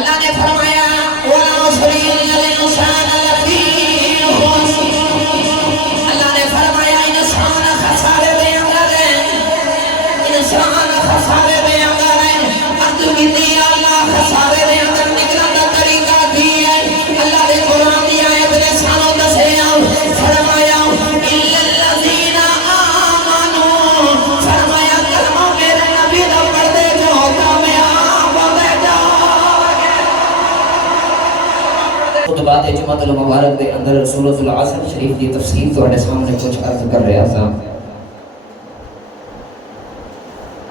اللہ نے فرمایا وَالْعَصْرِ إِنَّ الْإِنسَانَ لَفِي خُسْرٍ، اللہ نے فرمایا انسان خسارے دے اندر ہے، انسان خسارے دے اندر ہے۔ اندر کی دی اللہ خسارے دے اندر نکلن دا طریقہ دی ہے، اللہ نے قرآن دی آیت نے سانوں دسے فرمایا إِلَّا الَّذِينَ آمَنُوا، فرمایا کلمہ میرے نبی دا پڑھ دے جو کامیاب ہو جا۔ خطبات جمعۃ المبارک دے اندر سورۃ العصر شریف دی تفسیر تواڈے سامنے کچھ عرض کر رہا تھا۔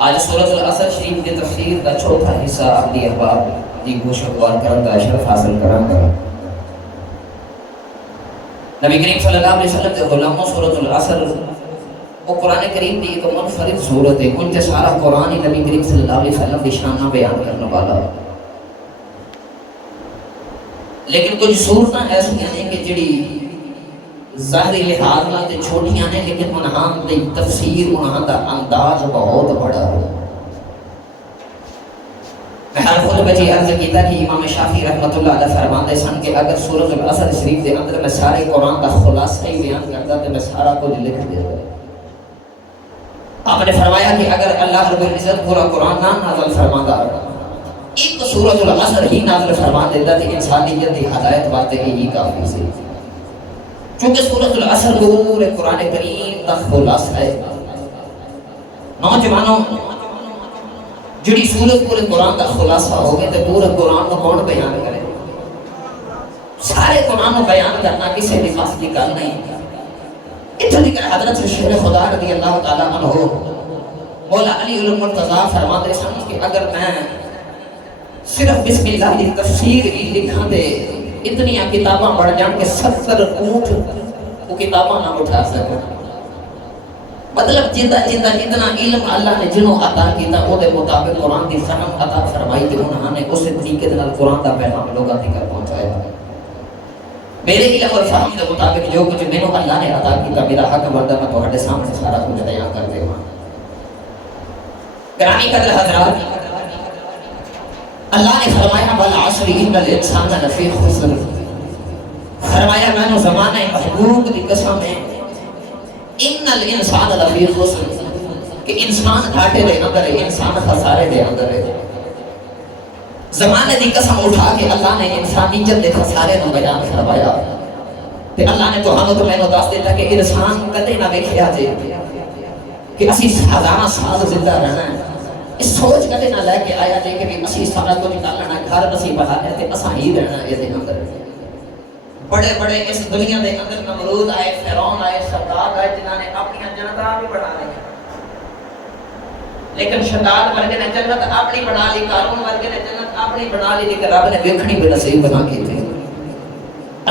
آج سورۃ العصر شریف دی تفسیر دا چوتھا حصہ اپنی احباب دی گوشگوار کرن دا شرف حاصل کران گا۔ نبی کریم صلی اللہ علیہ وسلم کے غلاموں سورۃ العصر وہ قرآن کریم دی ایک منفرد صورت ہے، ان کے سارا قرآن ہی نبی کریم صلی اللہ علیہ وسلم کی شانہ بیان کرنے والا، لیکن کچھ صورتیں ایسی ہیں کہ جڑی ظاہری لحاظ نال چھوٹیاں نے لیکن انہاں دی تفسیر انہاں دا انداز بہت بڑا ہے۔ میں ہر خطبہ جی عرض کیتا کہ امام شافعی رحمۃ اللہ علیہ فرماتے سن کہ اگر سورۃ العصر شریف دے اندر میں سارے قرآن دا خلاصہ ہی بیان کرتا تو میں سارا کچھ لکھ دیتا۔ آپ نے فرمایا کہ اگر اللہ رب العزت پورا قرآن نہ نازل فرماتا، ایک سورۃ العصر ہی نازل فرما دیتا کہ انسانیت کی ہدایت واسطے ہی کافی سی، چونکہ سورۃ العصر پورے قرآن کریم کا خلاصہ ہے۔ نوجوانوں جڑی سورت پورے قرآن کا خلاصہ ہو گئے تو پورے قرآن کو کون بیان کرے؟ سارے قرآن کو بیان کرنا کسی بھی بس کی گل نہیں۔ اتنے دیکھ حضرت شیخ خدا رضی اللہ تعالیٰ عنہ مولا علی المرتضیٰ فرماتے سن کہ اگر میں صرف بسم اللہ کی تفسیر ہی لکھاں دے اتنی کتاباں بڑھ جان کے 70 اونٹ وہ کتاباں نہ اٹھا سکے۔ مطلب جتنا علم اللہ نے جنہوں عطا کیتا وہ دے مطابق قرآن دی فہم عطا فرمائی تے انہوں نے اس طریقے دے قرآن دا پیغام لوگاں تک پہنچایا۔ میرے علم اور فہم دے مطابق جو کچھ مینوں اللہ نے عطا کیتا میرا حق بندا میں تہاڈے سامنے سارا کچھ بیان کر دیواں۔ گرامی قدر حضرات، اللہ نے فرمایا والعصر ان الانسان لفی خسر، فرمایا میں نے زمانہ محبوب دی قسم ہے ان الانسان لفی خسر کہ انسان گھاٹے دے اندر ہے، انسان خسارے دے اندر ہے۔ زمانے دی قسم اٹھا کے اللہ نے انسانیت دے خسارے نو بیان فرمایا تے اللہ نے تہانوں تے مینوں دس دیتا کہ انسان کدے نہ ویکھیا جے کہ اسی ہزاراں سال زندہ رہنا ہے۔ اس سوچ کدے نہ لے کے آیا جے کہ اسی سارا کو نکالنا گھر اسی بنا لے تے اساں ہی رہنا ہے دے اندر۔ بڑے بڑے اس دنیا دے اندر نمرود آئے، فرعون آئے، شداد آئے جنہاں نے اپنی جنتاں بھی بنا لی، لیکن شداد ورگے نے جنت اپنی بنا لی، قارون ورگے نے جنت اپنی بنا لی، لیکن رب نے ویکھنی بھی نصیب بنا کے تھے۔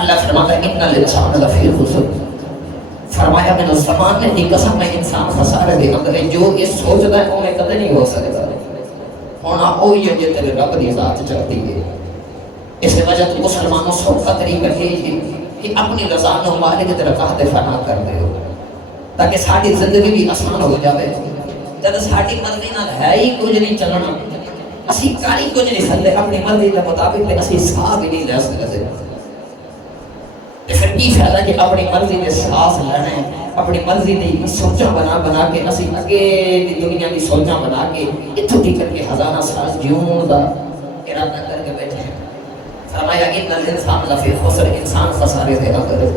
اللہ فرماتا ہے ان الانسان لفی خسر، فرمایا میں نے زمانے کی قسم میں انسان خسارے دے اندر ہے۔ جو یہ سوچتا ہے انہیں کدے نہیں ہو سکتا، ہونا وہی ہے جو تیرے رب دی ذات چاہتی ہے۔ اس وجہ تو مسلمانوں سب کا طریقہ یہ ہے کہ اپنی رضا نو مالک تے رکھا تے فنا کر دے تاکہ ساری زندگی بھی آسان ہو جاوے۔ جب ساری مرضی نال ہے ہی کچھ نہیں چلنا، اسی کاری کچھ نہیں سکتے اپنی مرضی کے مطابق تے اسی ساہ بھی نہیں لے سکتے، پھر کی فائدہ کہ اپنی مرضی دے سانس لینے، اپنی مرضی دی سوچاں بنا کے اسی اگے دی دنیا دی سوچاں بنا کے اتھوں تک کر کے ہزاراں سال جیون دا ارادہ کر کے بیٹھے۔ فرمایا ان الانسان لفی خسر، انسان خسارے دے اندر ہے۔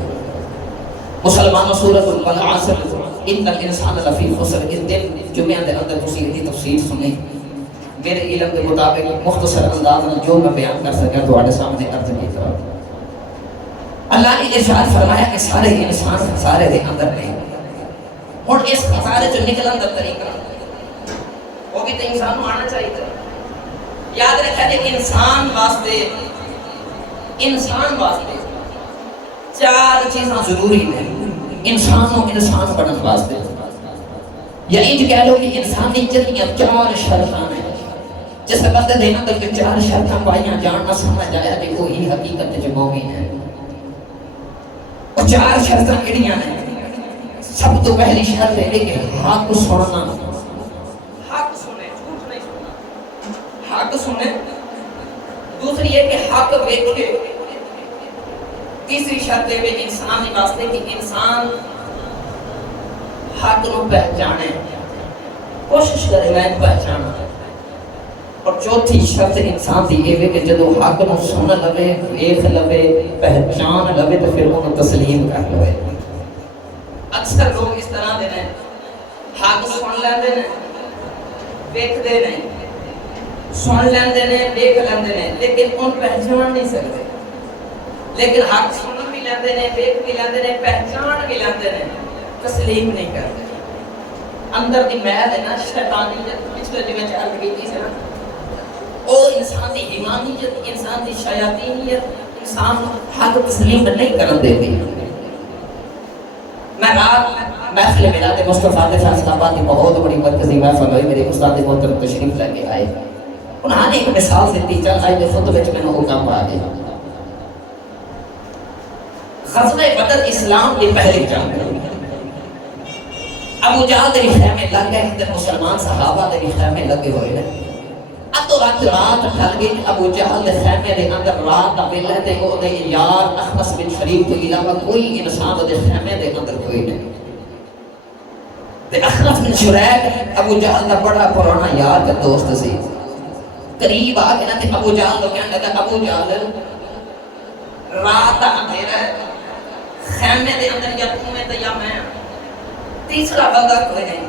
مسلمانوں سورۃ العصر ان الانسان لفی خسر، اس دن جمعہ دے اندر تسی دی تفسیر سنی، میرے علم کے مطابق مختصر انداز میں جو میں بیان کر سکا تواڈے سامنے عرض کیتا۔ اللہ نے ارشاد فرمایا کہ سارے انسان خسارے دے اندر نہیں، اور اس خسارے چ نکلن دا طریقہ وہ بھی تو انسان کو آنا چاہیے تھا۔ یاد رکھا کہ انسان واسطے چار چیزاں ضروری ہیں انسانوں انسان بننے واسطے، یا انج کہہ لو کہ انسانی جتنی چار شرطاں ہیں، جس بندے دے اندر کے چار شرطاں پائیاں جان نہ سمجھ آیا کہ وہی حقیقت وچ مومن ہے۔ اور چار شرطاں کیڑیاں ہیں؟ سب تو پہلی شرط ہے کہ حق سننا، حق سنے، جھوٹ نہیں سننا، حق سنے دوسری ہے کہ حق ویکھے، تیسری شرط ہے انسان کے واسطے کہ انسان حق نو پہچانے، کوشش کرے میں پہچانا۔ اور چوتھی شرط انسان دی یہ کہ جدو حق نو سن لوے، ویکھ لوے، پہچان لوے تو پھر انہوں تسلیم کر لوے۔ اکثر لوگ اس طرح دے ہیں، حق سن لیندے نے، ویکھ دے نہیں، سن لیندے نے، ویکھ لیندے نے، لیکن ان پہچان نہیں سکتے۔ لیکن حق سن بھی لیندے نے، ویکھ بھی لیندے نے، پہچان بھی لیندے نے، تسلیم نہیں کرتے۔ اندر دی میل ہے نا شیطانیت، پچھلے جگہ چل گئی تھی نا، او انسان دی ایمانیت، انسان دی شیاطینیت انسان حق تسلیم نہیں کرن دیتی۔ میں رات محفل میلاد مصطفیٰ کے فیصلہ آباد کی بہت بڑی مرکزی محفل ہوئی، میرے استاد محترم تشریف لے کے آئے، انہوں نے ایک مثال دیتی، چل آئے خطبے میں نے حکم پا دیا۔ غزوہ بدر اسلام کی پہلی جنگ، ابو جہل دے خیمے لگ گئے، ادھر مسلمان صحابہ دے خیمے لگے ہوئے ہیں۔ اتو رات ڈھل گئی، ابو جہل دے خیمے دے اندر رات دا ویلا تے او دے یار اخنس بن شریف تو علاوہ کوئی انسان دے خیمے دے اندر کوئی نہیں۔ تے اخنس بن شریف ابو جہل دا بڑا پرانا یار تے دوست سی، قریب آ کے نا تے ابو جہل کو کہنے لگا، ابو جہل رات دا اندھیرا ہے، خیمے دے اندر یا تو میں تے یا میں، تیسرا بندہ کوئی نہیں،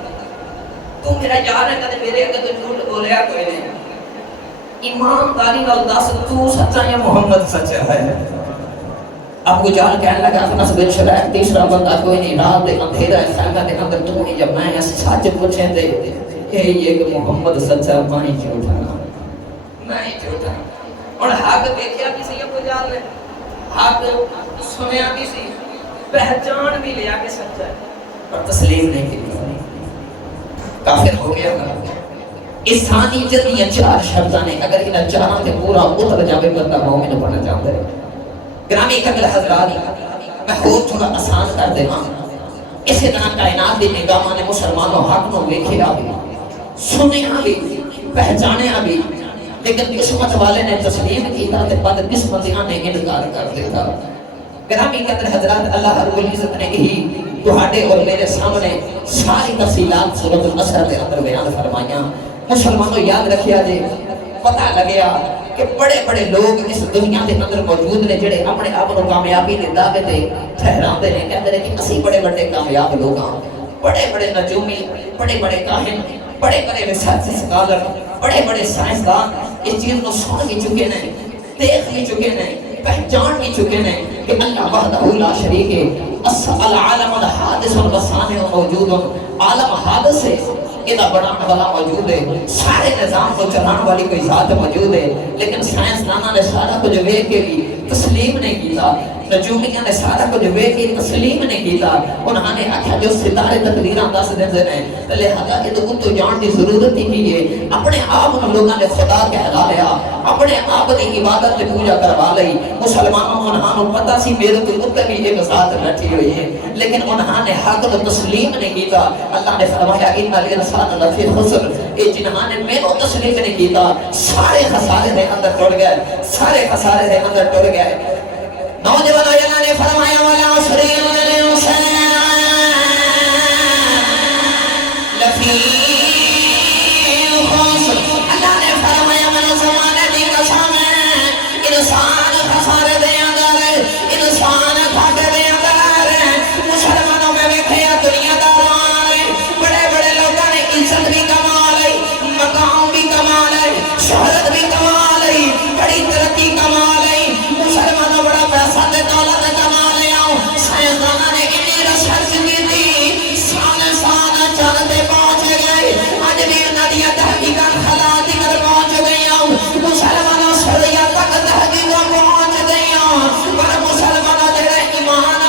تو میرا یار ہے کدے میرے اگر تو جھوٹ بولیا کوئی نہیں، ایمانداری نال دس تو سچا یا محمد سچا ہے؟ ابو جہل کہنے لگا اخنس بن شریف تیسرا بندہ کوئی نہیں، رات دے اندھیرا ہے، خیمے دے اندر تو ہی، جب میں سچ پوچھیں دے یہ کہ محمد سچا، میں ہی جھوٹا، میں ہی جھوٹا۔ اور حق دیکھیا بھی سی ابو جہل نے، حق سنیا بھی سی، پہچان بھی لیا کہ سچا ہے، اور تسلیم نہیں کی، کافر ہو گیا۔ انسانی جتنی چار شرطاں نے، اگر انہاں چاراں تے پورا اتر جاوے بندہ مومن بننا چاہتا ہے۔ گرامی قدر حضرات، میں اور تھوڑا آسان کر دے ہاں، اسی طرح کائنات دی نگاہاں نے مسلمانوں حق نو ویکھیا بھی، سنیا بھی، پہچانیا بھی، لیکن قسمت والے نے تسلیم کیتا تے بد قسمتیاں نے انکار کر دیتا۔ گرامی قدر حضرات، اللہ رب العزت نے یہی تہاڈے اور میرے سامنے ساری تفصیلات سورۃ الاسر کے اندر بیان فرمائیاں۔ مسلمانوں یاد رکھیا جے، پتہ لگیا کہ بڑے بڑے لوگ اس دنیا کے اندر موجود نے جڑے اپنے آپ کو کامیابی کے دعوے تے ٹھہراندے نے، کہندے نے کہ اسی بڑے بڑے کامیاب لوگ ہاں، بڑے بڑے نجومی، بڑے بڑے کاہن، بڑے بڑے ریسرچ اسکالر، بڑے بڑے سائنسدان اس چیز کو سن بھی چکے ہیں، دیکھ بھی چکے ہیں، پہچان بھی چکے ہیں کہ اللہ وحدہ لا شریک ہے، العالم الحادث والسامع موجود، عالم حادث ہے، ادھا بڑھانے والا موجود ہے، سارے نظام کو چلانے والی کوئی ذات موجود ہے، لیکن سائنسدانوں نے سارا کچھ ویکھ کے بھی تسلیم نہیں کیتا، نجومیاں نے سارا کچھ ویکھ کے تسلیم نہیں کیتا۔ انہوں نے آکھا جو ستارے تقدیراں دس دیندے نے، لہذا ادھر تو جان کی ضرورت ہی نہیں ہے، اپنے آپ نے لوگوں نے خدا کہلا لیا، اپنے آپ کی عبادت سے پوجا کروا لئی۔ مسلمانوں انہوں نے پتہ سی میرے تو اوپر بھی ایک ذات بیٹھی ہوئی ہے، لیکن انہوں نے حق کو تسلیم نہیں کیتا۔ اللہ نے فرمایا ان الانسان لفی خسر، اے جنہاں نے میرے تسلیم نہیں کیتا سارے خسارے دے اندر ٹر گئے، سارے خسارے دے اندر ٹر گئے۔ نوجوان اللہ نے فرمایا والا شریم الانسان لفی خسر، اللہ نے فرمایا من زمانے دی قسم ہے، انسان خسارے دے اندر ہے، انسان گھاٹے دے اندر ہے۔ مسلمانوں میں ویکھیا دنیا دار ہے، بڑے بڑے لوگوں نے عزت بھی کما لی، مقام بھی کما لی، شہرت بھی کما لی، بڑی ترقی کما لی، مسلمانوں بڑا پیسہ دے دولت کما لیا، سائنسدانوں نے اتنی ریسرچ کی تھی، سائنسدان چاند پہ پہنچ گئے، آج بھی ندیاں تحقیقات خلا دیگر پہنچ گئی، مسلمانوں سریا تک تحقیقات پہنچ گئی، پر مسلمانوں جڑے ایمان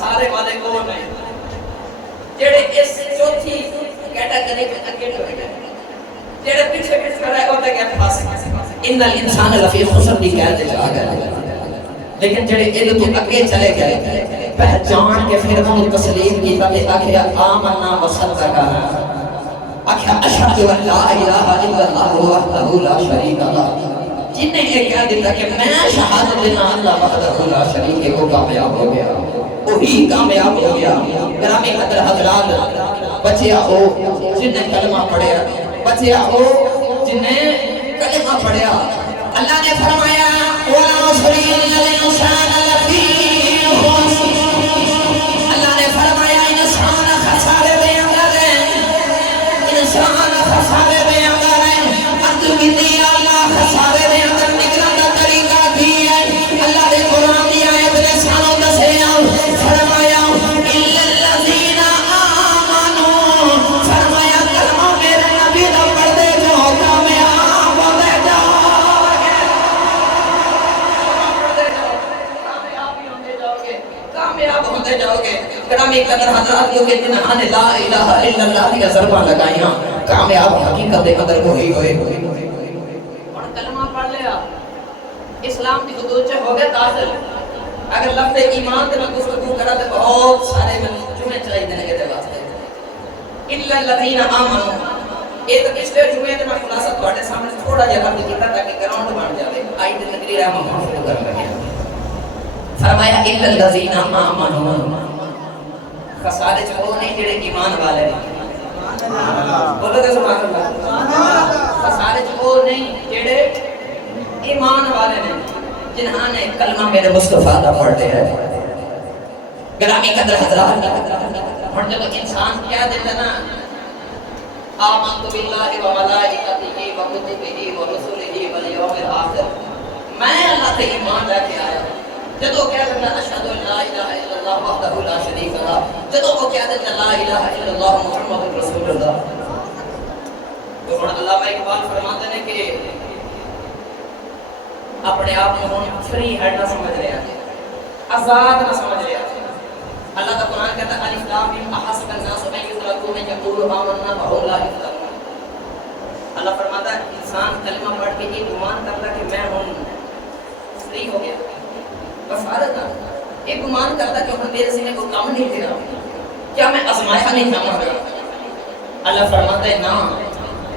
خسارے والے کون ہیں جڑے اس چوتھی کیٹیگری میں اگے ہوئے گئے جڑے پیچھے کھڑے ہیں ہوتے گئے پھانسی ان الانسان لفی خسر دی قید وچ آ گئے لیکن جڑے علم تو اگے چلے گئے پہچان کے پھر انہوں تسلیم کی تے آکھیا آمنا وصدقنا آکھیا اشہد ان لا الہ الا اللہ وحدہ لا شریک لہ جن نے یہ کہہ دیتا کہ میں شہادت دینا اللہ وحدہ لا شریک کو کامیاب ہو گیا وہی کامیاب ہو گیا گرامی قدر حضرات بچیا ہو جن نے کلمہ پڑھیا بچیا ہو جن نے کلمہ پڑھیا اللہ نے فرمایا وَالْعَصْرِ إِنَّ الْإِنسَانَ لَفِي خُسْرٍ اللہ نے فرمایا انسان خسارے میں اندر ہے انسان خسارے میں اندر ہے عدل کی دیا اللہ خسارے میں اندر نکلن کا طریقہ کی ہے اللہ نے قرآن دی آیت نے سانوں دسے فرمایا إِلَّا الَّذِينَ آمَنُوا فرمایا کلمہ میرے نبی دا پڑھ دے جو کامیاب ہو دے جا کامیاب ہوتے جاؤ گے گرامی قدر حضرات کیونکہ جنہاں نے لا الہ الا اللہ کی ضرباں لگائیاں کامیاب حقیقت دے قدر وہی ہوئے اور کلمہ پڑھ لیا اسلام کی حدود سے ہو گئے داخل اگر لفظ ایمان تے میں گفتگو کرا تے بہت سارے میں جمعے چاہیے دینے کے واسطے الا الذین آمنوا یہ تو پچھلے جمعے تے میں خلاصہ تواڈے سامنے تھوڑا جہا عرض کیتا تاکہ گراؤنڈ بن جاوے آئی تے تقریر ہے میں شروع کر لگے فرمایا الا الذین آمنوا خسارے چھوڑو نہیں جڑے ایمان والے بولو تے سبحان اللہ خسارے چھوڑو نہیں جڑے ایمان والے نے جنہاں نے کلمہ میرے مصطفیٰ دا پڑھتے ہیں گرامی قدر حضرات اور جب انسان کیا دیتا نا آمنت باللہ و ملائکتہ و کتبہ و رسلہ والیوم الآخر میں اللہ سے ایمان لے کے آیا جدو کہہ دیتا اشہد ان لا الہ الا اللہ وحدہ لا شریک لہ جدو وہ کہہ دیتا لا الہ الا اللہ محمد رسول اللہ تو علامہ اقبال فرماتے ہیں کہ اپنے آپ میں فری ہیڈ نہ سمجھ رہے ہیں آزاد نہ سمجھ رہے ہیں اللہ کا قرآن کہتا ہے الف لام میم احسب الناس ان یترکوا ان یقولوا آمنا وهم لا یفتنون اللہ فرماتا ہے انسان کلمہ پڑھ کے یہ گمان کرتا کہ میں ہوں فری ہو گیا بس عادت ہے یہ گمان کرتا کہ ہوں میرے سینے کو کام نہیں دے رہا کیا میں آزمایا نہیں جاؤں گا اللہ فرماتا ہے نا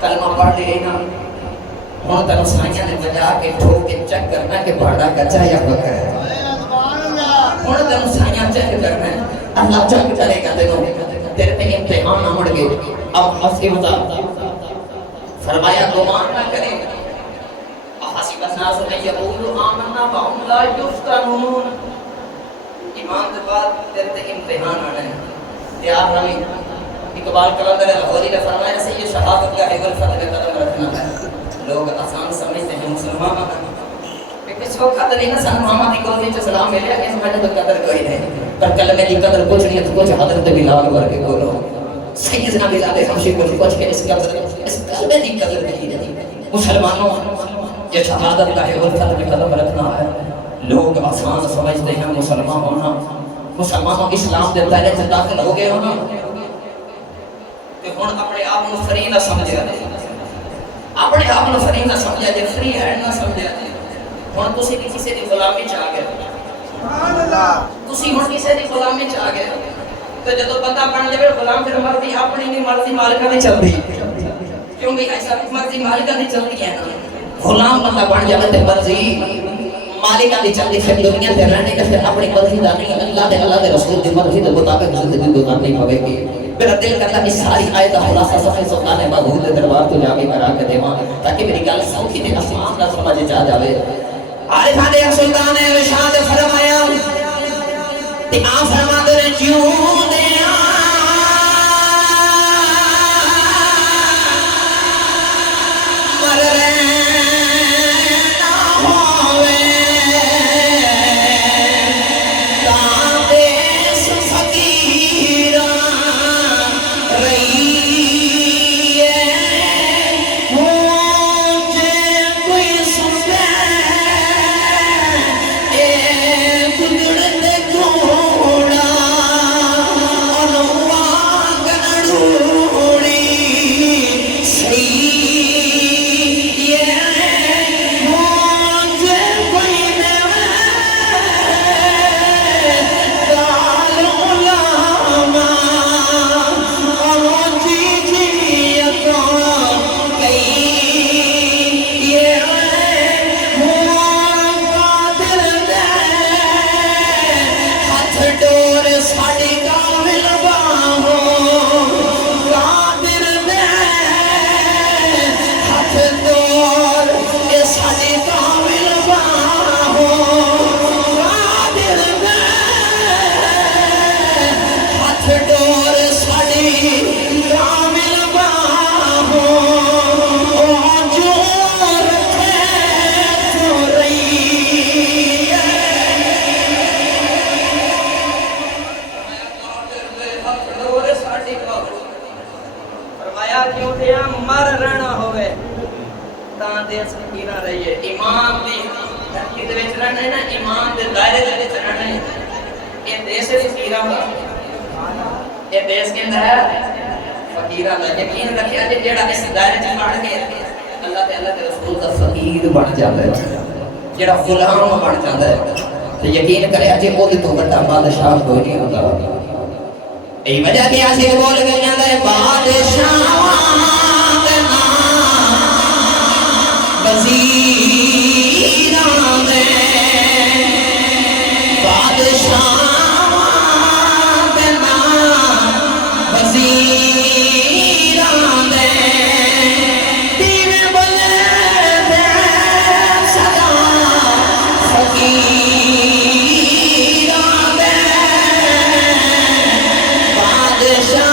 کلمہ پڑھ لے نا ہوں تنو سائیاں نے بجا کے ٹھو کے چیک کرنا کہ بڑا کچا یا پکا ہے ہوں تنو سائیاں چیک کرنا ہے اللہ چیک کرے گا تیرے پہ امتحان نہ مڑ گئے اب حسی بتا فرمایا گمان نہ کرے حسب الناس ان یقولوا آمنا وهم لا یفتنون ایمان کے بعد تیرے پہ امتحان آنا ہے تیار نہیں اقبال کلندر لاہوری نے فرمایا سے یہ شہادت کا عیب الفتح میں قدم رکھنا ہے لوگ آسان سمجھتے ہیں مسلمان کس کو قدر نہیں نہ سن ماما کی گودی سے سلام ملیا اس میں تو قدر کوئی نہیں پر کلمے کی قدر کچھ نہیں ہے تو کچھ حضرت بلال ورگے بولو سیدنا بلال حبشی کو کچھ کہ اس کلمے کی قدر نہیں مسلمانوں یہ شہادت کا عیب الفتح میں قدم رکھنا ہے لوگ آسان سمجھتے ہیں مسلمان ہونا مسلمانوں اسلام دے دائرے سے داخل ہو گئے ہونا کہ ہن اپنے آپ کو فری نہ سمجھیا جائے اپنے آپ کو فری نہ سمجھیا جائے فری ہینڈ نہ سمجھیا جائے ہن تسی کسی دی غلامی چ آ گئے سبحان اللہ تسی ہن کسی دی غلامی چ آ گئے تے جدوں بندہ بن جائے غلام پھر مرضی اپنی نہیں مرضی مالکاں دی چلدی کیونکہ ایسا مرضی مالکاں دی چلدی ہے غلام بندہ بن جائے تے مرضی مالکاں دی چلدی پھر دنیا تے رہنے کے پھر اپنی مرضی دا نہیں اللہ دے رسول دی مرضی دے مطابق زندگی گزارنی پوے گی میرا دل کرتا کہ ساری آیت خلاصہ صفحے سلطان محمود دے دربار تو جا کے کرا کے دیواں تاکہ میری گل سوکھی تے آسان نہ سمجھ جا جاوے عارفان دے سلطان نے ارشاد فرمایا تے آ فرما دے جیوں دے جتھے مر رہنا ہوئے تاں دیس کی نہ رہیے ایمان دی دھرتی دے وچ رہنا ہے نا ایمان دے دائرے دے وچ رہنا ہے یہ دیس دی فقیراں دا یہ دیس کے اندر ہے فقیراں دا یقین رکھیا جے جیڑا اس دائرے وچ بڑھ کے اللہ تے اللہ دے رسول دا فقیر بن جاندا ہے جیڑا غلام بن جاندا ہے تے یقین کرے جے او تو بڑا بادشاہ کوئی نہیں ہوندا ای وجہ تے عاشق بول کے جاندا ہے بادشاہ دے نام وزیراں دے بادشاہ دے نام وزیراں دے دیوے بلے دے صدا فقیراں دے بادشاہ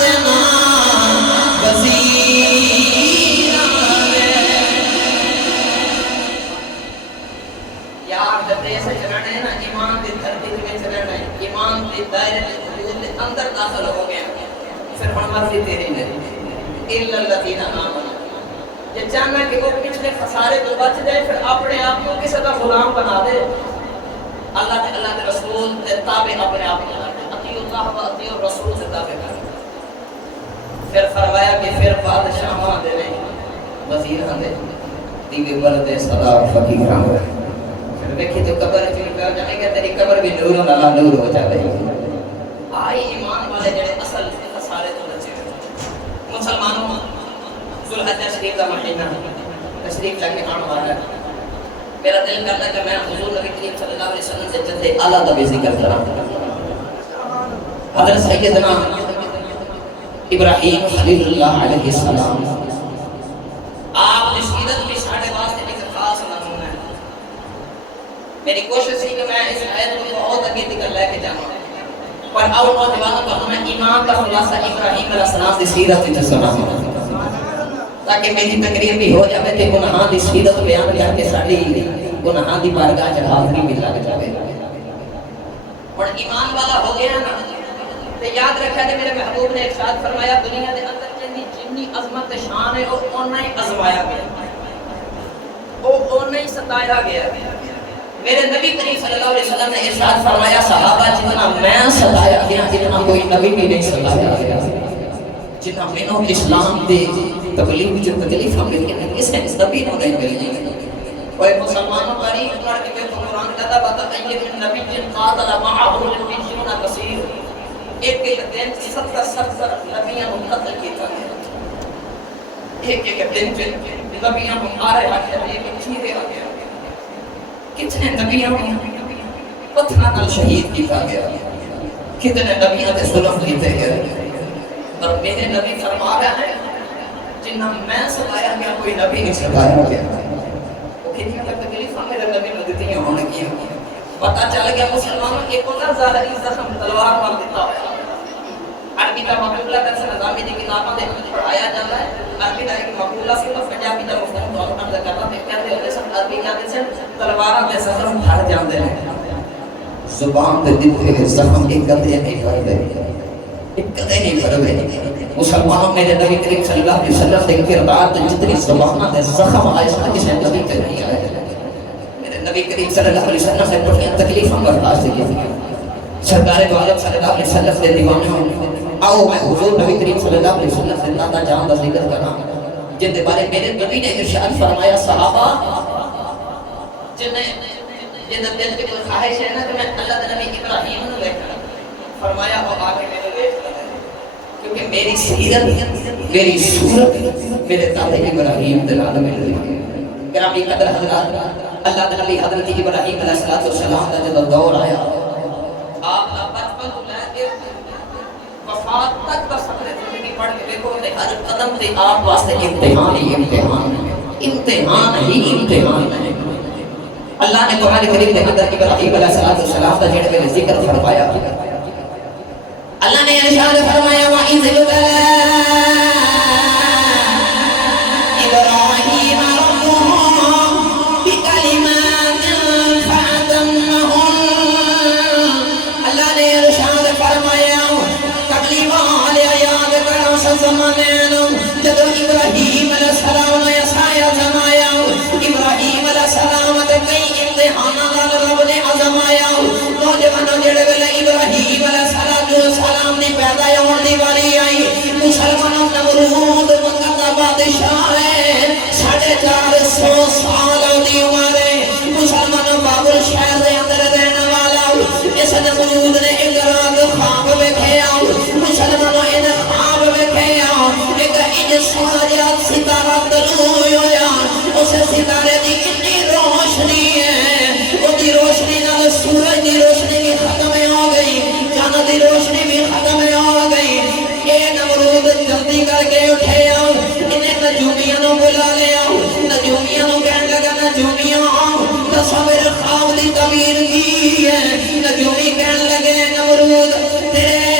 دے نام وزیراں دے یار جب دیس چلنے نا ایمان دی دھرتی میں چلنا ہے ایمان دی دائرے دے اندر داخل ہو گیا پھر ہن مرضی تیری نہیں الا الذین آمنوا یہ چاہنا کہ وہ پچھلے خسارے تو بچ جائے پھر اپنے آپ کو کسی کا غلام بنا دے اللہ تے اللہ کے رسول تے تابع اپنے آپ کو اطیعوا اللہ و اطیعوا الرسول سے تابع کر پھر فرمایا کہ پھر بادشاہاں دے نہیں وزیراں دے دیوے بلدے صدا فقیراں دے پھر دیکھی تو قبر چلی کر جائے گا تیری قبر بھی نور نالا نور ہو جائے آئی ایمان والے جڑے اصل خسارے تو بچے مسلمانوں ذوالحجہ شریف کا مہینہ تشریف لے کے آنے والا ہے میرا دل کرتا ہے کہ میں حضور نبی کریم صلی اللہ علیہ وسلم سے جد اعلیٰ کا بھی ذکر کرا حضرت سیدنا ابراہیم خلیل اللہ علیہ السلام آپ کی سیرت بھی ساڑھے واسطے ایک خاص نمونہ ہے میری کوشش ہے کہ میں اس آیت کو بہت آگے تک لے کے جاؤں پر اور نوجوانوں کو ہمیں ایمان کا خلاصہ ابراہیم علیہ السلام کی سیرت سے سناؤں تاکہ میری تقریر بھی ہو جائے کہ گناہاں دی سیرت بیان کر کے ساڑی گناہاں دی بارگاہ چ حاضری بھی لگ جائے اور ایمان والا ہو گیا نا تو یاد رکھا کہ میرے محبوب نے ارشاد فرمایا دنیا دے اندر جتنی عظمت شان ہے وہ اونا ہی ازمایا گیا وہ اونا ہی ستایا گیا میرے نبی کریم صلی اللہ علیہ وسلم نے ارشاد فرمایا صحابہ جتنا میں ستایا گیا جتنا کوئی نبی بھی نہیں ستایا گیا جتنا مینوں اسلام دے تبلیغ جو تکلیف ہم مل گئے کس نے نبی نو نہیں ملی کوئی مسلمانوں تاریخ پڑھ کے قرآن کہتا بتا ایک نبی جن قاتل معه النبیون کثیر ایک دن 70 نبیوں کو قتل کیا گیا ایک دن نبیوں کو مارے گیا ایک چیرے آ گیا کتنے نبیوں کو پتھر نال شہید کیا گیا کتنے نبیوں نے ظلم کیتے گئے اور میرے نبی فرما رہا ہے جنہ میں ستایا گیا کوئی نبی نہیں ستایا گیا وہ کتنی تک تکلیف میرے نبی نے دیتی ہیں ہونے کی پتہ چل گیا مسلمانوں ایک ہوتا ظاہری زخم تلوار مار دیتا ہوا عربی کا مقولہ کا نظامی دی کتابوں دے پڑھایا جاتا ہے عربی کا ایک مقولہ صرف پنجابی کا مفہوم طور پر ذکر کرنا ہے کہتے ہوتے سن عربی کہتے ہیں تلواراں دے زخم بھر جاندے ہیں زبان دے دل زخم ایک کدے نہیں بھرتے کدے نہیں بھرتے مسلمانوں میرے نبی کریم صلی اللہ علیہ وسلم کے کردار تے جتنی زباناں دے زخم آئے سن کسی نبی تے نہیں آئے میرے نبی کریم صلی اللہ علیہ وسلم سے بڑی تکلیفاں برداشت کی سرکار دو عالم صلی اللہ علیہ وسلم کے دیوانے ہوں آؤ میں حضور نبی کریم صلی اللہ علیہ وسلم سے داتا جان دا ذکر کرنا جن دے بارے میرے نبی نے ارشاد فرمایا صحابہ جن دل کی کوئی خواہش ہے نا کہ میں اللہ کے نبی ابراہیم نے دیکھا فرمایا وہ آگے میرے دیکھ کیونکہ میری سیرت میری صورت میرے دادا ابراہیم دے نال مل رہی ہے گرامی قدر حضرات اللہ کے نبی حضرت ابراہیم علیہ السلام کا جب دور آیا آپ کا بچپن تو لے کے وفات تک کا سفر زندگی پڑھ کے دیکھو کہ ہر قدم تے آپ واسطے امتحان ہی امتحان ہے امتحان ہی امتحان ہے اللہ نے قرآن کریم کے اندر ابراہیم علیہ السلام کا جڑے میں ذکر فرمایا اللہ نے ارشاد فرمایا وَإِذْ ابْتَلَىٰ إِبْرَاهِيمَ رَبُّهُ بِكَلِمَاتٍ فَأَتَمَّهُنَّ اللہ نے ارشاد فرمایا تکلیف والے یاد کرو زمانے جدو ابراہیم علیہ السلام نے سایہ زمایا ابراہیم علیہ السلام تے کئی امتحانہ رب نے آزمایا نوجوانوں جڑے ویلے ابراہیم علیہ السلام نے پیدا ہونے دی واری آئی مسلمانوں نمرود مکہ دا بادشاہ ہے 450 سال دی عمر ہے مسلمانوں بابل شہر دے اندر رہنے والا اس نمرود نے ایک رات خواب ویکھیا مسلمانوں ان خواب ویکھیا ایک انج سونا جہا ستارہ طلوع ہویا اس ستارے دی اتنی روشنی ہے وہ دی روشنی نال سورج دی روشنی بھی ختم ہو گئی چاند دی روشنی بھی ختم ہو گئی اے نمرود جلدی کر کے اٹھے آؤ انہیں نجومیاں نو بلا لے آؤ نجومیاں نو کہنے لگا نجومیاں دسو میرے خواب دی تعبیر کی ہے نجومی کہنے لگے نمرود تیرے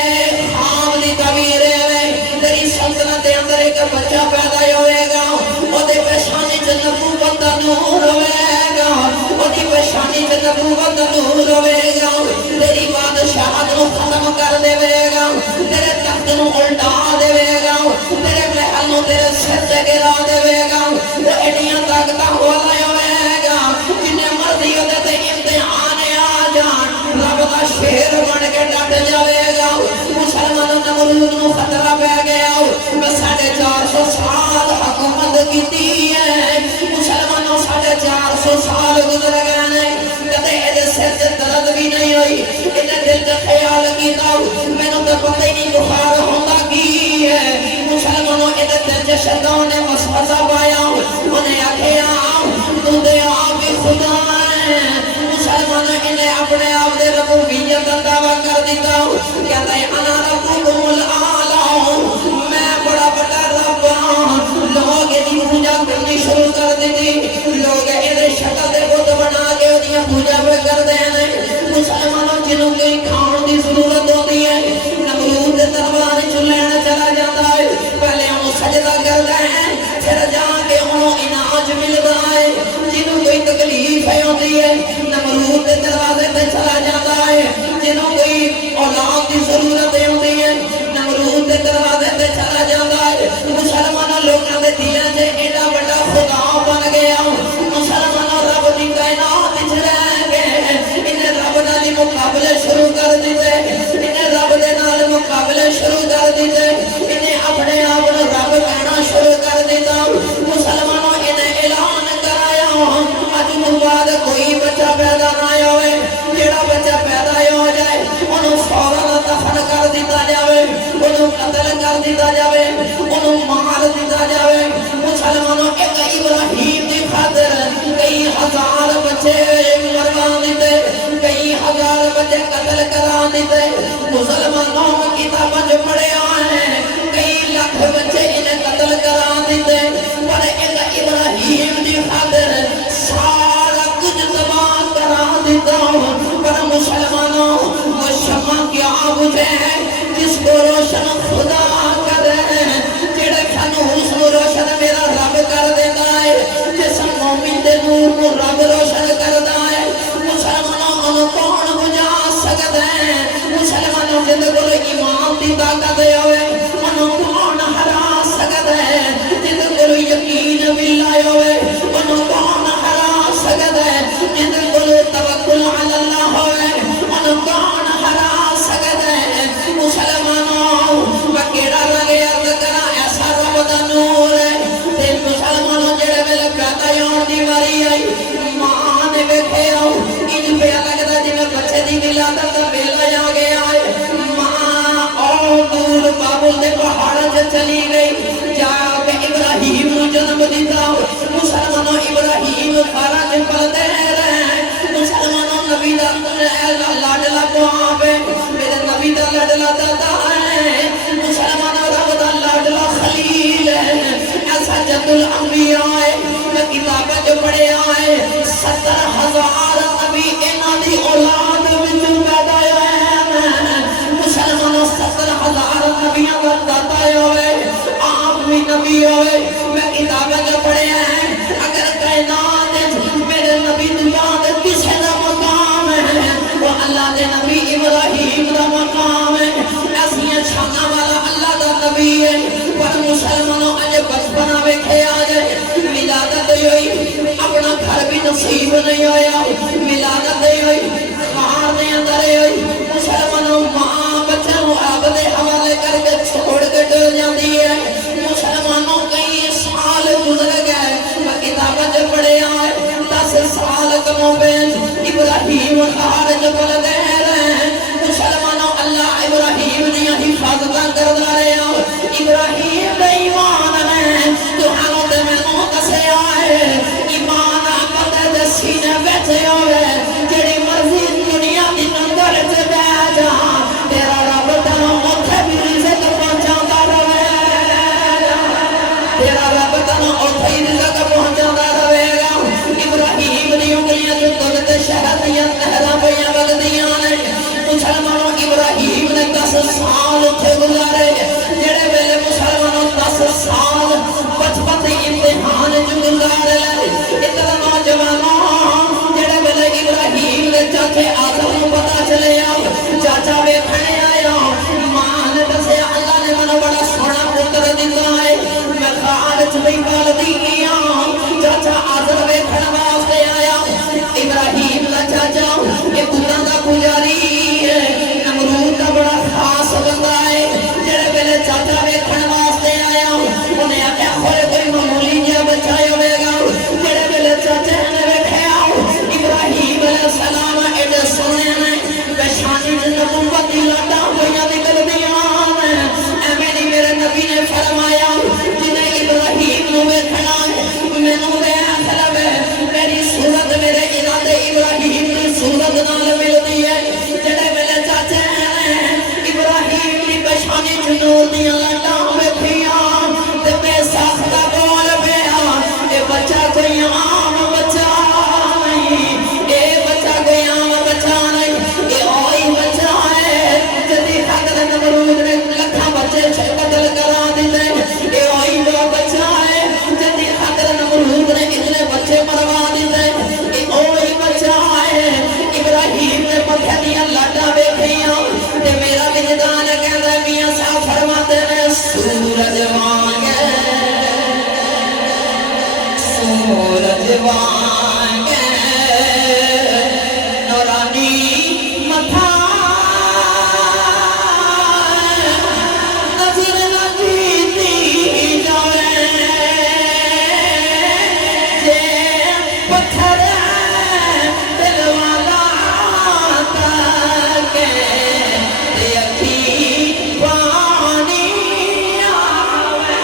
خواب دی تعبیر ہے تیری سلطنت دے اندر ایک بچہ پیدا ہوئے گا وہ دے پیشانی چ نبوت دا نور ہوئے گا وہ دی پیشانی چ نبوت دا نور ہوئے گا تیری بادشاہت نو ختم کر دے گا تیرے تخت نو الٹا دے گا تیرے محل نو تیرے سر تے گرا دے گا وہ ایڈیاں طاقتاں والا ہوئے گا جنہیں مرضی ہوتے تے امتحان آ جان رب دا شیر بن کے ڈٹ جائے گا مسلمانوں نمرود نو خطرہ پہ گیا بس 450 سال حکومت کیتی ہے مسلمانوں 450 سال گزر گئے ہیں کدے اے سر تے درد بھی نہیں ہوئی انہیں دل کا خیال کیتا میں نے تو پتہ ہی نہیں بخار ہوندا کی ہے مسلمانوں اے دل چ شیطان نے وسوسہ پایا انہیں آکھیا تو دے آپ خدا ہے مسلمانوں انہیں اپنے آپ دے ربوبیت دا دعویٰ کر دیتا کہتا ہے انا ربکم الاعلی میں بڑا بڑا رب ہوں لوگ یہ پوجا کرنی شروع کر دیتی لوگ یہ شکل دے بت بنا کے انہیں پوجا پہ کر دینے مسلمانوں جنہوں کوئی کھان دی ضرورت ہوتی ہے نمرود دربار چلین چلا جاتا ہے پہلے انہوں سجدہ کرتا ہے پھر جا کے انہوں اناج ملتا ہے جنہوں کوئی تکلیف ہوتی ہے نمرود دروازے پہ چلا جاتا ہے جنہوں کوئی اولاد کی ضرورت ہوتی ہے نمرود دروازے پہ چلا جاتا ہے مسلمانوں لوگوں کے دلوں سے ایڈا بڑا خدا بن گیا مسلمانوں رب کی کائنات وچ رہ گئے انہیں رب نال مقابلے شروع کر دیتے انہیں رب دے نال مقابلے شروع کر دیتے انہیں اپنے آپ کو رب کہنا شروع کر دیتا مسلمانوں انہیں اعلان کرایا اج تو بعد کوئی بچہ پیدا نہ ہوئے جڑا بچہ پیدا ہو جائے انہوں فوراً دفن کر دیتا جاوے انہوں قتل کر دیتا جاوے انہوں مار دیتا جاوے مسلمانوں ایک ابراہیم دی خاطر کئی ہزار بچے مروا دیتے کئی ہزار بچے قتل کرا دیتے مسلمانوں کتابوں جو پڑھے آئے ہیں کئی لاکھ بچے انہیں قتل کرا دیتے پر ایک ابراہیم دی خاطر سارا کچھ تباہ کرا دیتا پر مسلمانوں وہ شمع کیا بجھے جس کو روشن خدا کر رہے ہیں جڑے فنوس کو روشن میرا رب کر دیتا ہے جس مومن دے نور کو رب روشن کرتا ہے مسلمانوں انہوں کون بجھا سکتے ہیں مسلمانوں جن کو ایمان دی طاقت ہوئے انہوں کون ہرا سکتے ہیں جن کو یقین باللہ ہوئے انہوں کون ہرا سکتے ہیں جن کو توکل علی اللہ ہوئے انہوں کون ہرا سکتے ہیں مسلمانوں وکیڑا لگے عرض کرا ایسا رب دا نور ہے تے مسلمانوں جڑے ویلے پیدا ہون دی واری آئی ماں نے ویکھے آؤ انج پیا لگدا جویں بچے دی ولادت دا ویلا آ گیا ہے ماں اور دور بابل دے پہاڑ تے چلی گئی جا کے ابراہیم نو جنم دیتا مسلمانوں ابراہیم بارہ دن پلتے رہے مسلمانوں نبی دا لاڈلا پوہاں پہ میرے نبی دا لاڈلا دادا ہے مسلمانوں رب دا لاڈلا خلیل ہے ایسا جد الانبیاء ہے میں کتابیں جو پڑھے آئے 70,000 نبی انہاں دی اولاد وچوں پیدا ہوئے مسلمانوں 70,000 نبیوں کا داتا ہوئے آپ بھی نبی ہوئے میں کتابیں جو پڑھے ہیں اگر کائنات میرے نبی دنیا دے کسی دا مقام ہے وہ اللہ دے نبی ابراہیم دا مقام ہے ایسی شانہ والا اللہ دا نبی ہے اتھے آ گئے ولادت ہوئی اپنا گھر بھی نصیب نہیں ہویا ولادت ہوئی خان نے اندر ہوئی مسلمانوں ماں بچوں اب دے حوالے کر کے چھوڑ کے ڈر جاتی ہے مسلمانوں کئی سال گزر گئے کتابیں جو پڑھے آئے 10 سال کموں بین ابراہیم خارج بل گئے رہے مسلمانوں اللہ ابراہیم نے حفاظتاں کردا رہا ابراہیم نے ایمان میں تہانوں تے مینوں دسے آئے ایمان آپتے دے سینے بیٹھے ہوئے جڑی مرضی دنیا دی نظر تے بیٹھ جا تیرا رب تینوں اوتھے بھی رزق پہنچاتا رہے تیرا رب تینوں اوتھے ہی رزق پہنچاتا رہے گا ابراہیم دی انگلیاں تے دل تے شہد دیاں نہراں پیاں وگدیاں نے مسلمانوں ابراہیم نے 10 سال اتھے گزارے جڑے ویلے مسلمانوں 10 سال بچپن امتحان جو گزارے اتنا نوجوانوں جڑے ویلے ابراہیم نے چاچے آدم کو پتا چلے چاچا ویکھنے آیا ماں نے دسیا اللہ نے منو بڑا سونا پتر دیتا ہے میں خارج نہیں پال دی چاچا آدم ویکھنے واسطے آیا ابراہیم کا چاچا یہ پتر کا پجاری نمرود کا بڑا خاص بندہ ہے جڑے ویلے چاچا ویکھن واسطے آیا انہیں آخیا کھولے کوئی معمولی جہا بچہ ہوے گا جڑے ویلے چاچے نے ویکھیا ابراہیم علیہ السلام ایڈے سونے نے پیشانی تے نبوت دی لاٹاں ہوئیاں نکلدیاں ایویں نہیں میرے نبی نے فرمایا جنہیں ابراہیم نو ویکھنا مینوں دے مطلب میری صورت میرے ارادے ابراہیم دی صورت نال ملدی ہے جڑے ویلے چاچے ابراہیم دی پیشانی چ نور دیاں لاٹاں ویکھیاں تے بے ساختہ بول پیا اے بچہ کوئی عام بچہ نہیں اے بچہ کوئی عام بچہ نہیں اے اوہی بچہ ہے جدی خاطر نمرود نے لکھاں بچے قتل کرا دیتے اے اوہی وہ بچہ ہے جدی خاطر نمرود نے اتنے بچے مروا دیتے اے اوہی بچہ ہے ابراہیم نے متھے دیاں لاٹاں ویکھیاں تے میرا وجدان کہندا میاں صاحب فرماتے ہیں سورج وانگے سورج وانگے نورانی متھا نظر نہ جیتی جاوے جے پتھر دل والا تاکے تے اکھی پانی آوے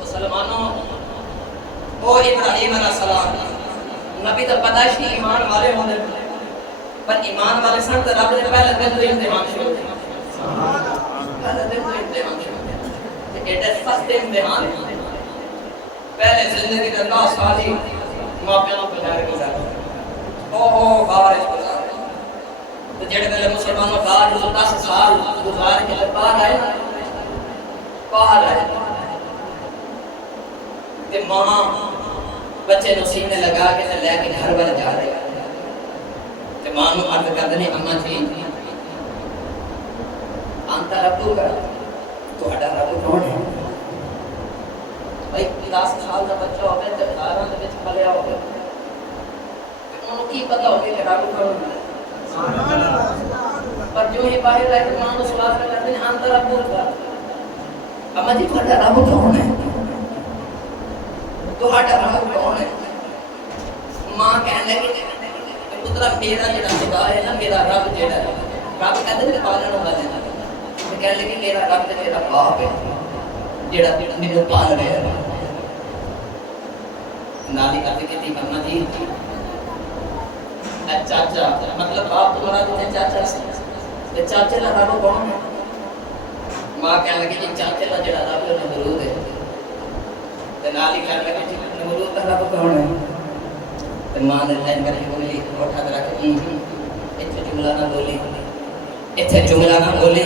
مسلمانوں او ابراہیم علیہ السلام نبی تو پتہ ہی ایمان والے ہونے پر ایمان والے سن تو رب نے پہلے دن تو امتحان شروع پہلے دن تو امتحان شروع ایڈے سخت امتحان پہلے زندگی کا 10 سال ہی ماں پیوں کو جا گزارے او بارش گزارے تو جڑے ویلے مسلمانوں باہر 10 سال گزار کے باہر آئے باہر آئے کہ ماں بچے نو سینے لگا کے لے کے گھر وال جا رہے تے ماں نو عرض کردے نے اماں جی انت ربو کا تہاڈا رب کون ہے بھائی 10 سال دا بچہ ہوے تے گھراں دے وچ پلیا ہوے تے انہوں کی پتہ ہوے کہ رب کون ہے سبحان اللہ پر جو ہی باہر آئے تے ماں نو سوال کردے نے انت ربو کا اماں جی تہاڈا رب کون ہے تہاڈا رب کون ہے ماں کہنے لگی پترا میرا جڑا خدا ہے نا میرا رب جڑا ہے رب کہندے نے پالن والا ہے تے کہنے لگی میرا رب تے میرا باپ ہے جڑا مینوں پال رہا ہے نالی کہتے کہ اماں جی چاچا مطلب باپ تمہارا جو چاچا سے چاچے کا رب کون ہے ماں کہنے لگی چاچے کا جڑا رب ہے نمرود ہے تے نالی کہنے لگی نمرود کا رب کون ہے تے ماں نے لائن کر کے بولی اٹھا کر کے ایتھے جملہ نہ بولی ایتھے جملہ نہ بولی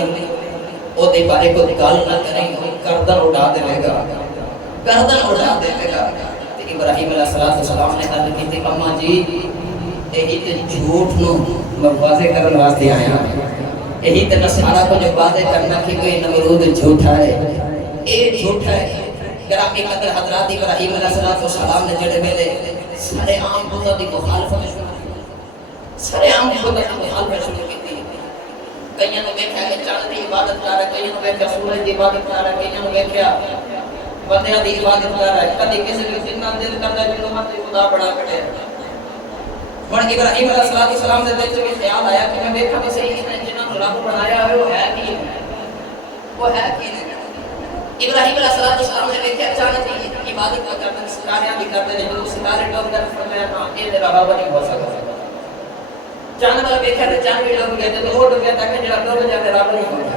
او دے بارے کوئی گل نہ کریں گردن اڑا دے گا گردن اڑا دے گا تے ابراہیم علیہ السلام نے عرض کی اماں جی یہ تے جھوٹ نو میں واضح کرن واسطے آیا یہی تو نصارہ کو جو واضح کرنا کہ کوئی نمرود جھوٹا ہے، یہ جھوٹا ہے۔ گرامی قدر حضرات ابراہیم علیہ السلام نے جڑے میلے سارے عام خدا دی مخالفت شروع کی، سارے عام خدا دی مخالفت شروع کی تھی۔ کئیوں نے دیکھا کہ چاند دی عبادت کر رہا ہے، کئیوں نے دیکھا سورج دی عبادت کر رہا ہے، کئیوں نے دیکھا بندیاں دی عبادت کر رہا ہے۔ کدی کسی نے جنہ دل کرتا ہے جو مت خدا بڑا کٹے۔ اور ابراہیم علیہ السلام نے دل سے خیال آیا کہ میں دیکھا کہ صحیح ہے جنہوں نے رب بنایا ہے وہ ہے کی وہ ہے کی ابراہیم علیہ السلام نے دیکھا اچانک عبادت کا کرتے ہیں، ستارے بھی کرتے ہیں، جو ستارے ڈوب کر فرمایا ہاں یہ میرا رب نہیں ہو سکتا۔ چاند والا دیکھا تو چاند بھی ڈوب گیا، تو وہ ڈوب گیا تاکہ جڑا ڈوب جاتے رب نہیں ہوتا۔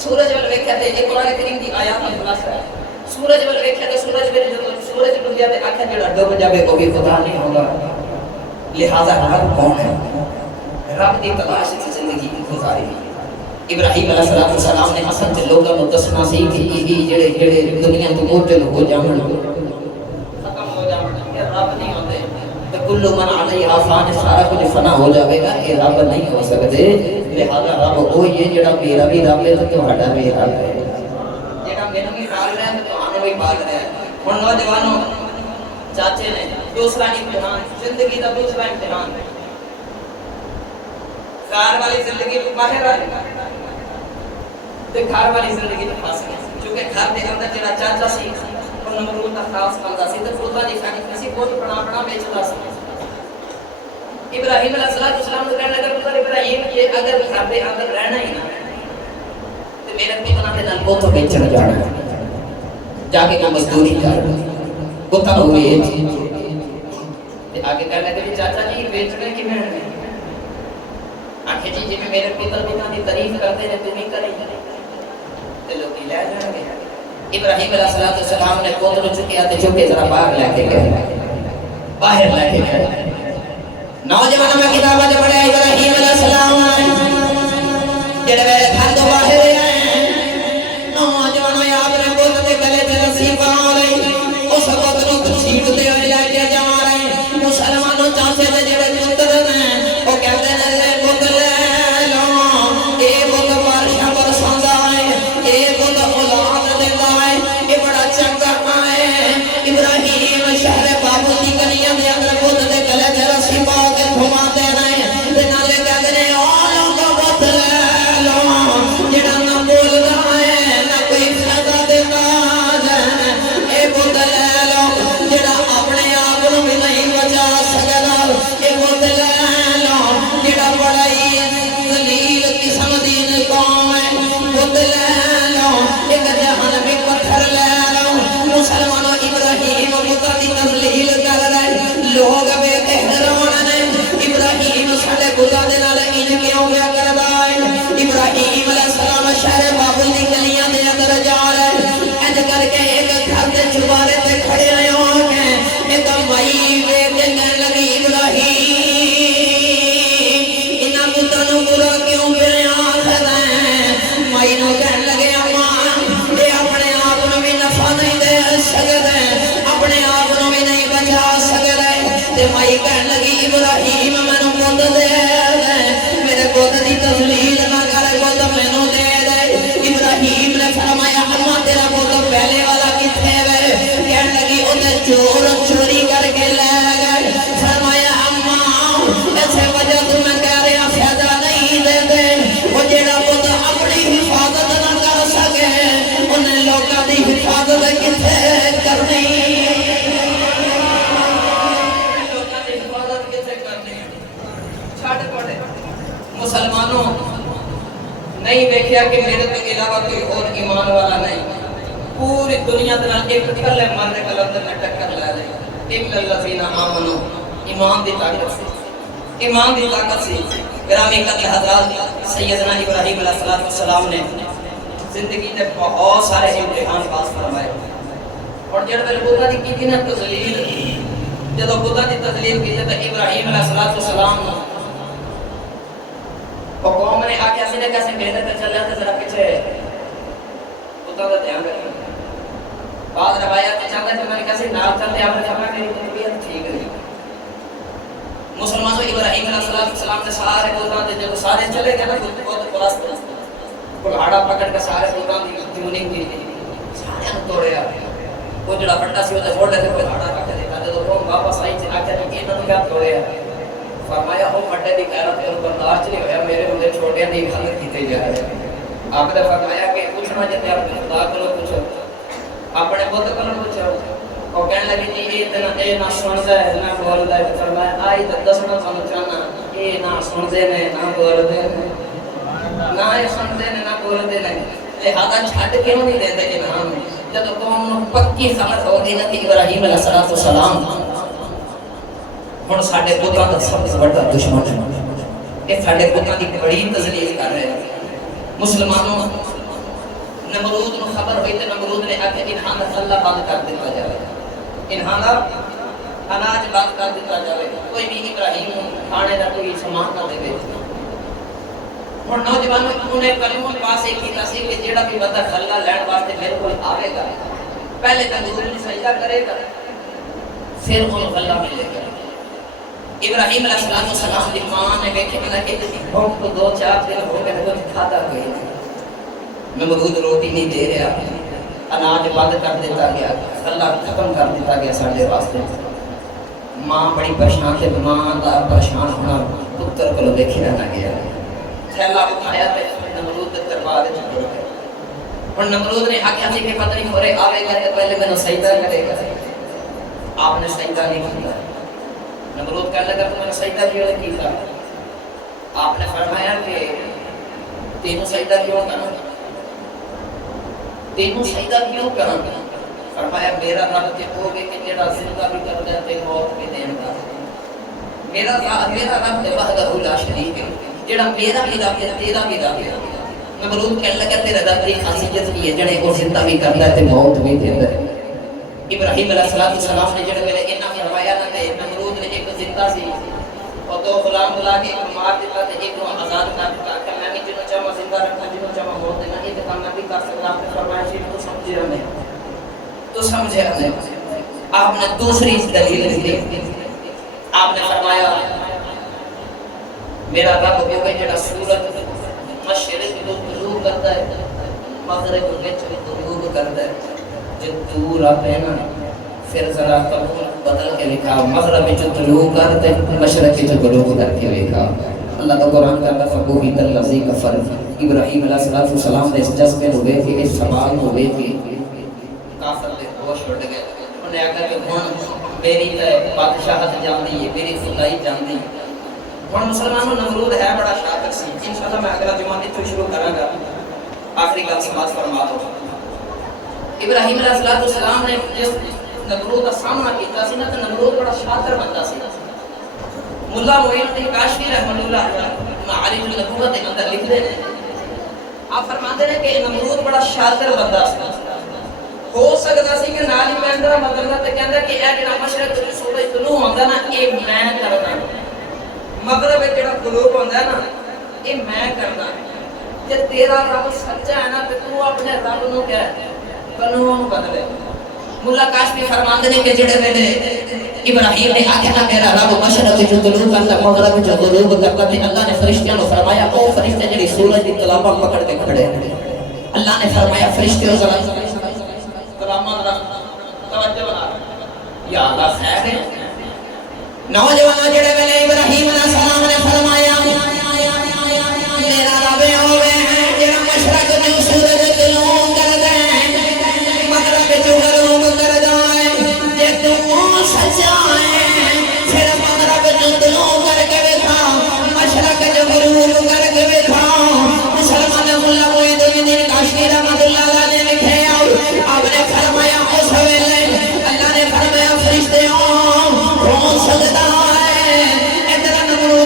سورج والا دیکھا تو یہ قرآن کریم کی آیات کا خلاصہ ہے۔ سورج والا دیکھا تو سورج میں جو سورج ڈوب گیا تو آنکھیں جڑا ڈوب جاوے وہ بھی خدا نہیں ہوگا۔ لہذا رب کون ہے؟ رب کی تلاش کی زندگی گزاری۔ ابراہیم علیہ السلام نے حسن سے لوگوں کو دسنا سی کہ یہ جڑے دنیا تو موتل ہو جاون ختم ہو جاون یہ رب نہیں ہوتے، تو کل من علیہا فان، سارا کچھ فنا ہو جائے گا، یہ رب نہیں ہو سکتے۔ لہذا رب وہ یہ جڑا میرا بھی رب ہے تو تہاڈا بھی رب ہے، جڑا میرا بھی پال رہا ہے تو تہاڈا بھی پال رہا ہے۔ ہن نوجوانوں چاچے نے دوسرا امتحان، زندگی کا دوسرا امتحان، گھر والی زندگی تو باہر آ تے گھر والی زندگی تو پاس گئی، چونکہ گھر دے اندر جڑا چاچا سی وہ نمرود دا خاص بندہ سی تے خدا دی فیکٹری سی، بہت بڑا بیچدا سی۔ ابراہیم علیہ السلام نے کہنے لگا پتر ابراہیم یہ اگر گھر دے اندر رہنا ہی نہ تے میرے پتنا دے نال بہت بیچن جانا جا کے کوئی مزدوری کر پتن ہوئے تے آگے کہنے لگا چاچا جی بیچنے کی میں آنکھیں جی میں میرے پتر پتا دی تعریف کرتے ہیں تم ہی کریں تے لوگ لے جائیں گے۔ ابراہیم علیہ السلام نے پتر چکیا تے چکے ذرا باہر لے کے گئے، باہر لے کے گئے۔ نوجوانوں میں کتابہ جو پڑھے ابراہیم علیہ السلام جڑے میرے گھر تو باہر آئے، نوجوانوں یاد رہے پتر دے گلے تے رسی پا لئی، اس وقت نو تشریف دے ہوئے لے کے جا رہے۔ مسلمانوں چاچے دے جڑے پتر ہیں وہ کہتے ہیں مسلمانوں نہیں دیکھیا کہ میرے تو علاوہ کوئی اور ایمان والا نہیں، پوری دنیا دے نال ایک کلے مرنے کلندر نے ٹکر لے لئی، الا الذین آمنوا، ایمان دی طاقت سی، ایمان دی طاقت سی۔ گرامی قدر حضرات سیدنا ابراہیم علیہ السلام نے زندگی دے بہت سارے امتحان پاس فرمائے، اور جڑ ویلے خدا دی کیتی نا تذلیل، جدوں خدا دی تذلیل کی تے ابراہیم علیہ السلام اور قوم نے آکے اسی نے کیسے میرے تے چل جاتے ذرا پیچھے خدا کا دھیان رکھیں۔ بعض روایات میں چاہتا ہے کہ میں کیسے نال چلتے آپ نے فرمایا میری طبیعت ٹھیک نہیں، مسلمانوں ابراہیم علیہ السلام نے سارے بولاں دے جب سارے چلے گئے نا بہت پلاس کلاڑا پکڑ کے سارے بولاں دی ٹیوننگ کی سارے توڑیا وہ جڑا بڑا سی وہ موڑے تے کلاڑا رکھ دے تے تو قوم واپس آئی تے آکھیا کہ انہاں نوں کیا توڑیا فرمایا او بڑے دی غیرت تے برداشت نہیں ہویا میرے ہندے چھوٹیاں دی حالت کیتے جا رہے آپ نے فرمایا کہ پوچھنا جے تے اپنے خدا کولوں پوچھو اپنے بت کولوں پوچھو اور کہنے لگے جی یہ نہ سنتا ہے نہ بولتا ہے فرمایا آئی تو دسنا سمجھ چاہنا یہ نہ سنتے ہیں نہ بولتے ہیں نہ یہ سنتے ہیں نہ بولتے ہیں لہذا چھٹ کیوں نہیں دیتے انعام جب قوم پکی سمجھ ہو گئی نا کہ ابراہیم علیہ السلام ہن ساڈے پتراں دا سب سے بڑا دشمن ہے یہ ساڈے پتراں دی بڑی تذلیل کر رہے ہیں مسلمانوں نمرود نو خبر ہوئی تے نمرود نے آکھیا انہاں دا اللہ بند کر دتا جائے انہاں دا اناج بند کر دتا جائے کوئی بھی ابراہیم نو کھانے دا کوئی سامان نہ دے ہن نوجوانوں انہیں کلمہ پاس ایک کیتا سی کہ جیڑا بھی بندہ کھلا لین واسطے میرے کول آوے گا پہلے تندور میں سجدہ کرے گا پھر وہ غلہ ملے گا ابراہیم علیہ السلام دی ماں نے ویکھیا کہ بہت کو 2-4 دن ہو گئے کچھ کھادا کوئی نہیں نمرود روٹی نہیں دے رہا اناج بند کر دیتا گیا اللہ ختم کر دیتا گیا ساڈے واسطے ماں بڑی پریشان تھی ماں دا پریشان ہونا پتر کو دیکھے نہ گیا تھیلا اٹھایا تے نمرود دے دربار وچ ٹر گیا ہن نمرود نے آکھیا سی کہ پتہ نہیں ہورے آوے گا تے پہلے مینوں سجدہ کرے گا آپ نے سجدہ نہیں کیا نمرود کہنے لگا تو میں نے سجدہ کیوں نہیں کیتا آپ نے فرمایا کہ تینوں سجدہ کیوں کرنا تینوں سجدہ کیوں کرنا فرمایا میرا رب تے ہوگے کہ جڑا زندہ بھی کردا تے موت بھی دیندا میرا رب تے وحدہ لا شریک ہے جڑا میرا بھی رب ہے تیرا بھی رب ہے نمرود کہنے لگا تیرا رب دی خاصیت کی ہے جڑے وہ زندہ بھی کردا تے موت بھی دیندا ہے ابراہیم علیہ السلام نے جڑے ویلے انہاں فرمایا نہ تے نمرود نے ایک زندہ سی اور دو غلام بلا کے ایک مار دیتا تے ایک کو آزاد کر دیتا کہ میں بھی جنوں چاہواں زندہ رکھنا جنوں چاہواں موت دینا یہ کام میں بھی کر سکتا آپ نے فرمایا سی تو سمجھے ہمیں تو سمجھے ہمیں آپ نے دوسری دلیل دی آپ نے فرمایا میرا رب وہ ہے جڑا سورج مشرق تو طلوع کرتا ہے مغرب وچ غروب کرتا ہے جب دور آتے نا پھر ذرا بدل کے لکھا مغرب جو طلوع کرتے مشرق جو غروب کر کے لکھا اللہ کا قرآن کا فبوہت الذی کفر ابراہیم علیہ السلام نے اس جذبے ہوئے کہ اس سوال ہوئے کہ کافر دے ہوش اڑ گئے انہوں نے آکھا کہ ہن میری بادشاہت جاندی ہے میری خدائی جاندی ہن مسلمانوں نمرود ہے بڑا شاطر سی انشاءاللہ میں اگلا جمعہ تو شروع کراں گا آخری گل سماعت فرما دو ابراہیم علیہ السلام نے جس نمرود کا سامنا کیتا سی نا تے نمرود بڑا شاطر بندہ سی مولا معین الدین کاشفی رحمۃ اللہ علیہ معارج النبوت کے اندر لکھ دے آپ فرماتے ہیں کہ نمرود بڑا شاطر بندہ سی ہو سکتا سی کہ نال ہی میں اندر مطلب تے کہندا کہ اے جڑا مشرق تو سورج طلوع ہوندا نا اے میں کردا مغرب جڑا غروب ہوندا ہے نا اے میں کردا تے تیرا رب سچا ہے نا تے تو اپنے رب نو کہہ قانون بدلے مولا کاشفی فرماندے نے کہ جڑے ویلے ابراہیم نے آکھیا نا میرا رب مشرق جو طلوع کرتا مغرب جو غروب کرتا تے اللہ نے فرشتیاں نو فرمایا او فرشتے جڑی سورج دی طلاباں پکڑ کے کھڑے اللہ نے فرمایا فرشتیوں ذرا کلاماں ذرا توجہ بنا یا اللہ خیر ہے نوجوان جڑے ویلے ابراہیم علیہ السلام نے فرمایا میرا رب ہوے جڑا مشرق جو سورج طلوع کردا مغرب جو غروب کردا جے تو سچا ہے پھر مغرب جو طلوع کر کے ویکھا مشرق جو غروب کر کے ویکھا مسلمان مولا معین الدین کاشفی رحمۃ اللہ علیہ نے لکھیا آپ نے فرمایا اس ویلے اللہ نے فرمایا فرشتوں ہو سکتا ہے ادھر نمرود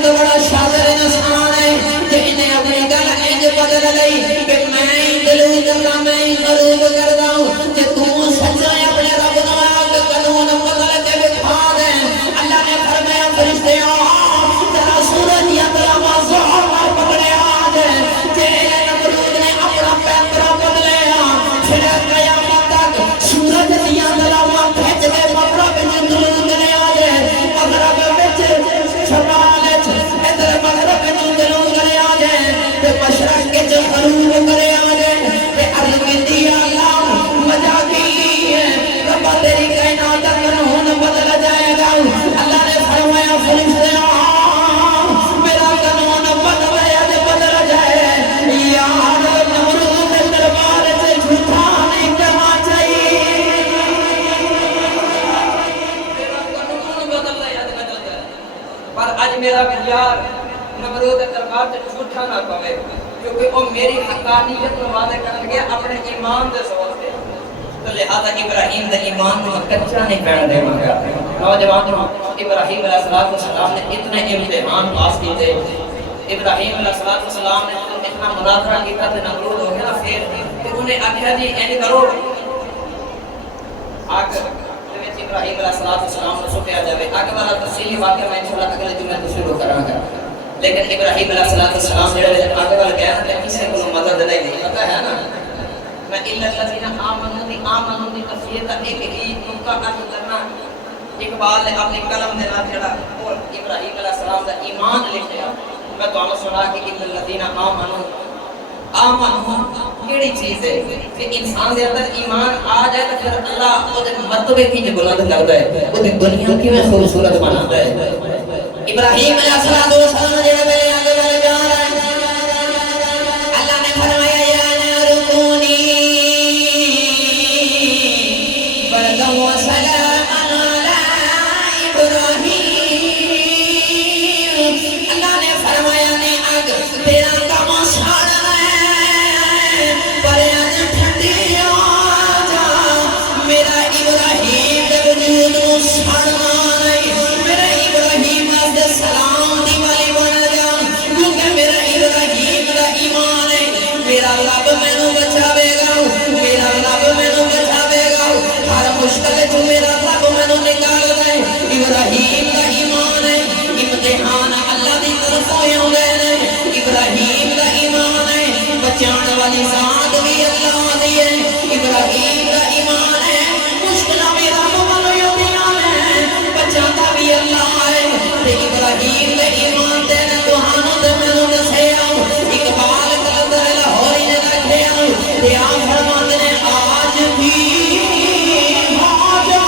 اج میرا یار نمرود دربار تے جھوٹا نہ پوے کیونکہ وہ میری حقانیت نو واضح کرن گے اپنے ایمان دے زور تے تو لہذا ابراہیم دے ایمان کو کچا نہیں پڑن دے گا نوجوانوں ابراہیم علیہ السلام نے اتنے امتحان پاس کیتے ابراہیم علیہ السلام نے اتنا مناظرہ کیتا تے نمرود ہو گیا پھر کہ انہیں آکھیا جی اینج کرو آگ ابراہیم علیہ السلام نے سٹیا جاوے آگے والا تفصیلی واقعہ میں انشاءاللہ اگلے جمعے تو شروع کراں گا لیکن ابراہیم علیہ السلام جڑے آگے والا گیا نا کسی کو مدد نہیں پتہ ہے نا میں الا الذین آمنوا دی تفسیر کا ایک ہی نقطہ عرض کرنا اقبال نے اپنی قلم دے نال جڑا اور ابراہیم علیہ السلام دا ایمان لکھیا میں تانوں سنا کہ الا الذین آمنوا کیڑی چیز ہے کہ انسان دے اندر ایمان آ جائے تو پھر اللہ او دے مرتبے کی بلند کردا ہے او دی دنیا کیویں خوبصورت بناتا ہے ابراہیم علیہ السلام جڑے میرے آگے والے جا رہے ہیں اللہ نے فرمایا یا نارکونی بردا و سلام علی ابراہیم اللہ نے فرمایا نے آگ تیرا کام ساڑا ہے پر آج ٹھنڈی آ جا میرا ابراہیم دے وجود نو ساڑا سلام دی والی بن جا کیونکہ میرا ابراہیم دا ایمان ہے میرا رب مینوں بچاوے گا میرا رب مینوں بچاوے گا ہر مشکل تو میرا رب مینوں نکال دے ابراہیم دا ایمان ہے امتحان اللہ دی طرفوں آوندے نے ابراہیم دا ایمان ہے بچان والی ذات بھی اللہ دی ہے ابراہیم دا ایمان ہے مشکلاں بھی رب والوں ہوندیاں نے بچاتا بھی اللہ ہے ابراہیم دے ایمان دے نے تہانوں تے مینوں دسیا اقبال کلندر لاہوری نے رکھیا تے آ فرماندے نے آج بھی آ جا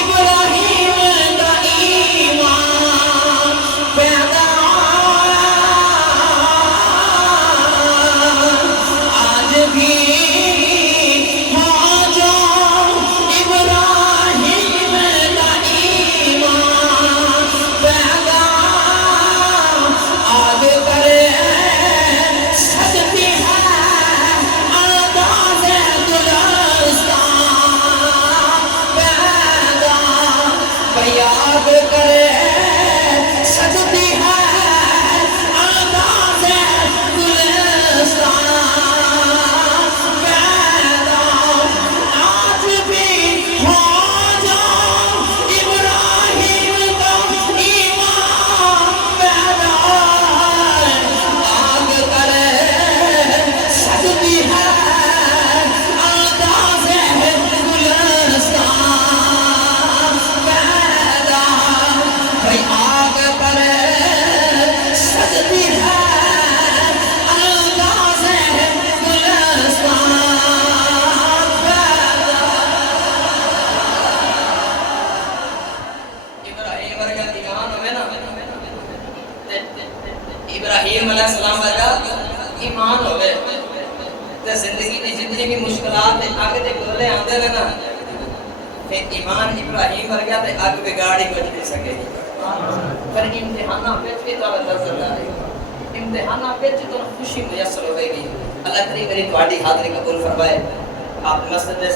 ابراہیم دا ایمان پیدا آج بھی ابراہیم علیہ السلام کا ایمان ہوئے تے زندگی میں جتنی بھی مشکلات آگے دے گولے آندے نے نا پھر ایمان ابراہیم ورگا تے آگ بگاڑی کچھ نہیں سکے پر امتحانہ پچ بھی تو نظر آ رہی امتحانہ پچ تو خوشی میسر ہوئے گی اللہ کریم میری تواڈی حاضری قبول فرمائے آپ مسجد دے